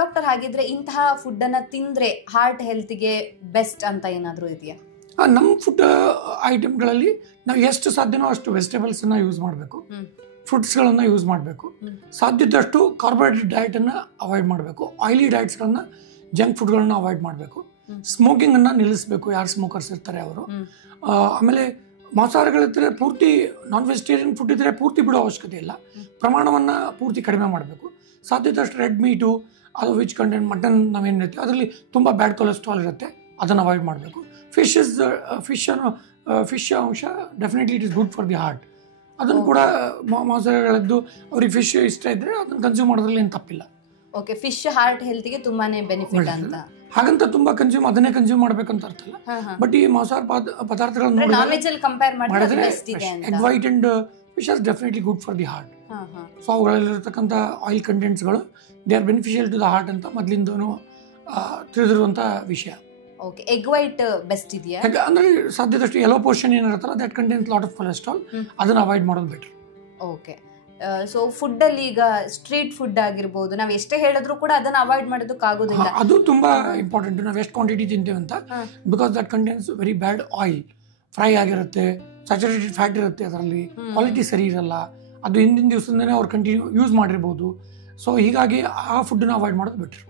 Doctor, ಹಾಗಿದ್ರೆ ಇಂತಹ food ಅನ್ನ ತಿಂದ್ರೆ ಹಾರ್ಟ್ ಹೆಲ್ತ್ಗೆ ಬೆಸ್ಟ್ ಅಂತ ಏನಾದರೂ ಇದೆಯಾ? ನಮ್ಮ ಫುಡ್ ಐಟಮ್ಗಳಲ್ಲಿ ನಾವು ಎಷ್ಟು ಸಾಧ್ಯನೋ ಅಷ್ಟು ವೆಜಿಟೇಬಲ್ಸನ್ನು ಯೂಸ್ ಮಾಡಬೇಕು, ಫ್ರೂಟ್ಸ್ಗಳನ್ನು ಯೂಸ್ ಮಾಡಬೇಕು, ಸಾಧ್ಯದಷ್ಟು ಕಾರ್ಬೋಹೈಡ್ರೇಟ್ ಡಯಟನ್ನು ಅವಾಯ್ಡ್ ಮಾಡಬೇಕು, ಆಯಿಲಿ ಡಯಟ್ಸ್ಗಳನ್ನು ಜಂಕ್ ಫುಡ್ಗಳನ್ನ ಅವಾಯ್ಡ್ ಮಾಡಬೇಕು, ಸ್ಮೋಕಿಂಗನ್ನು ನಿಲ್ಲಿಸಬೇಕು ಯಾರು ಸ್ಮೋಕರ್ಸ್ ಇರ್ತಾರೆ ಅವರು. ಆಮೇಲೆ ಮಾಂಸಾಹಾರಗಳಿದ್ದರೆ ಪೂರ್ತಿ ನಾನ್ ವೆಜಿಟೇರಿಯನ್ ಫುಡ್ ಇದ್ದರೆ ಪೂರ್ತಿ ಬಿಡೋ ಅವಶ್ಯಕತೆ ಇಲ್ಲ, ಪ್ರಮಾಣವನ್ನು ಪೂರ್ತಿ ಕಡಿಮೆ ಮಾಡಬೇಕು. ಸಾಧ್ಯದಷ್ಟು ರೆಡ್ ಮೀಟು, ಅದು ವಿಚ್ ಕಂಟೆಂಟ್ ಮಟನ್ ನಾವೇನು ಇರುತ್ತೆ ಅದರಲ್ಲಿ ತುಂಬ ಬ್ಯಾಡ್ ಕೊಲೆಸ್ಟ್ರಾಲ್ ಇರುತ್ತೆ, ಅದನ್ನು ಅವಾಯ್ಡ್ ಮಾಡಬೇಕು. ಫಿಶ್ ಅಂಶ definitely it is good for the heart. ಅದನ್ನು ಕೂಡ ಮಾಂಸಾಹಾರಗಳದ್ದು ಅವ್ರಿಗೆ ಫಿಶ್ ಇಷ್ಟ ಇದ್ದರೆ ಅದನ್ನು ಕನ್ಸ್ಯೂಮ್ ಮಾಡೋದ್ರಲ್ಲಿ ಏನು ತಪ್ಪಿಲ್ಲ. ಓಕೆ, ಫಿಶ್ ಹಾರ್ಟ್ ಹೆಲ್ತ್ಗೆ ತುಂಬಾನೇ ಬೆನಿಫಿಟ್ ಅಂತ. ಹಾಗಂತ ತುಂಬಾ ಅದನ್ನೇ ಕನ್ಸ್ಯೂಮ್ ಮಾಡ್ಬೇಕಂತ ಅರ್ಥ ಇಲ್ಲ. ಬಟ್ ಈ ಮಾಂಸಾಹಾರ ಪದಾರ್ಥಗಳನ್ನು ಮಾಡಿದ್ರೆ egg white and fish are definitely good for the heart. So ಅವುಗಳಲ್ಲಿರ್ತಕ್ಕಂಥ ಆಯಿಲ್ ಕಂಟೆಂಟ್ಸ್ಗಳು they are beneficial to the heart ಅಂತ ಮೊದಲಿಂದನೂ ತಿಳಿದಿರುವಂಥ ವಿಷಯ. ಓಕೆ, ಎಗ್ ವೈಟ್ ಬೆಸ್ಟ್ ಇದೆಯಾ? ಅಂದ್ರೆ ಸಾಧ್ಯದಷ್ಟು ಯೆಲ್ಲೋ ಪೋರ್ಷನ್ ಏನಿರುತ್ತಲ್ಲ that contains lot of cholesterol, ಅದನ್ನ ಅವಾಯ್ಡ್ ಮಾಡೋದು ಬೆಟರ್. ಓಕೆ, ಸೊ ಫುಡ್ ಅಲ್ಲಿ ಈಗ ಸ್ಟ್ರೀಟ್ ಫುಡ್ ಆಗಿರ್ಬೋದು, ನಾವ್ ಎಷ್ಟೇ ಹೇಳಿದ್ರು ಕೂಡ ಅದನ್ನ ಅವಾಯ್ಡ್ ಮಾಡೋದಕ್ಕಾಗೋದಿಲ್ಲ. ಅದು ತುಂಬಾ ಇಂಪಾರ್ಟೆಂಟ್, ನಾವು ಎಷ್ಟು ಕ್ವಾಂಟಿಟಿ ತಿಂತೇವೆ ಅಂತ. Because that contains very bad oil, fry ಆಗಿರುತ್ತೆ, ಸ್ಯಾಚುರೇಟೆಡ್ ಫ್ಯಾಟ್ ಇರುತ್ತೆ, ಅದರಲ್ಲಿ ಕ್ವಾಲಿಟಿ ಸರಿ ಇರಲ್ಲ, ಅದು ಹಿಂದಿನ ದಿವಸದಿಂದನೇ ಅವ್ರು ಕಂಟಿನ್ಯೂ ಯೂಸ್ ಮಾಡಿರ್ಬೋದು. ಸೊ ಹೀಗಾಗಿ ಆ ಫುಡ್ನ ಅವಾಯ್ಡ್ ಮಾಡೋದು ಬೆಟರ್.